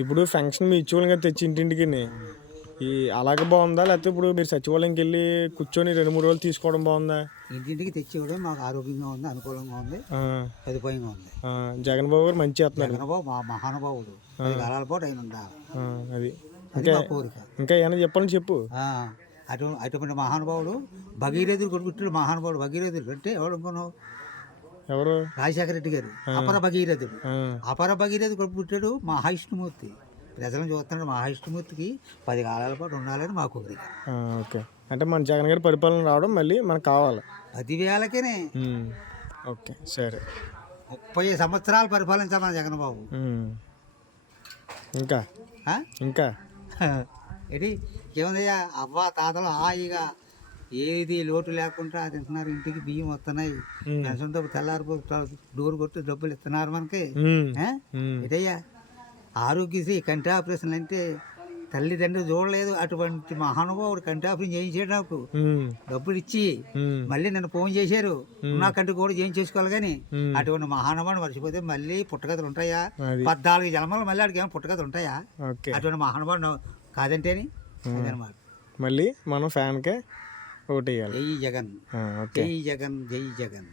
ఇప్పుడు ఫంక్షన్ మీ ఇచ్చేవాళ్ళం తెచ్చి ఇంటింటికి ఈ అలాగే బాగుందా? లేకపోతే ఇప్పుడు మీరు సచివాలయంకి వెళ్ళి కూర్చొని రెండు మూడు రోజులు తీసుకోవడం బాగుందా? ఇంటింటికి తెచ్చి ఇవ్వడం మాకు ఆరోగ్యంగా ఉంది అనుకూలంగా ఉంది సదుపాయంగా ఉంది. జగన్ బాబు గారు మంచి చేస్తున్నారు. మా మహానుభావుడు. పది కాలాల పాటు ఆయన ఉండాలి. ఆ, అది. కోరిక. ఇంకా ఏమైనా చెప్పాలని చెప్పు. అటు అటువంటి మహానుభావుడు భగీరథుడు కొడుకుట్టు మహానుభావుడు భగీరథుడు అంటే ఎవడు ఎవరు? రాజశేఖర రెడ్డి గారు. అపర భగీరథుడు. అపర భగీరథుడు కొడుకు పుట్టాడు మహావిష్ణుమూర్తి. ప్రజలను చూస్తున్నాడు మహావిష్ణుమూర్తికి పది కాలాల పాటు ఉండాలని మా కోరిక. ఓకే. అంటే మన జగన్ గారి పరిపాలన రావడం మళ్ళీ మనకు కావాలి. పదివేలకేనే. ఓకే సరే. ముప్పై సంవత్సరాలు పరిపాలించాలి మన జగన్బాబు ఉమ్. ఇంకా? ఇంకా? ఏంటి? ఏముందయ్యా? అవ్వ తాతలు హాయిగా ఏది లోటు లేకుండా తింటున్నారు. ఇంటికి బియ్యం వస్తున్నాయి. పెన్షన్ డబ్బు తెల్లారిపో డోర్ కొట్టి డబ్బులు ఇస్తున్నారు మనకి. ఏటయ్యా ఆరోగ్యశ్రీ కంటి ఆపరేషన్ అంటే తల్లిదండ్రులు చూడలేదు. అటువంటి మహానుభావుడు కంటి ఆపరేషన్ చేయించాడు నాకు. డబ్బులు ఇచ్చి మళ్ళీ నన్ను ఫోన్ చేశారు. నా కంటి కూడా చేయించేసుకోవాలి కానీ. అటువంటి మహానుభావుడు మర్చిపోతే మళ్ళీ పుట్టగతులు ఉంటాయా? పద్నాలుగు జన్మలు మళ్ళీ అడిగి ఏమో పుట్టగతులు ఉంటాయా? అటువంటి మహానుభావుడు కాదంటేని అదనమాట. మళ్ళీ మనం ఫ్యాన్కే ఓటు వేయాలి జై జగన్. జై జగన్ జై జగన్.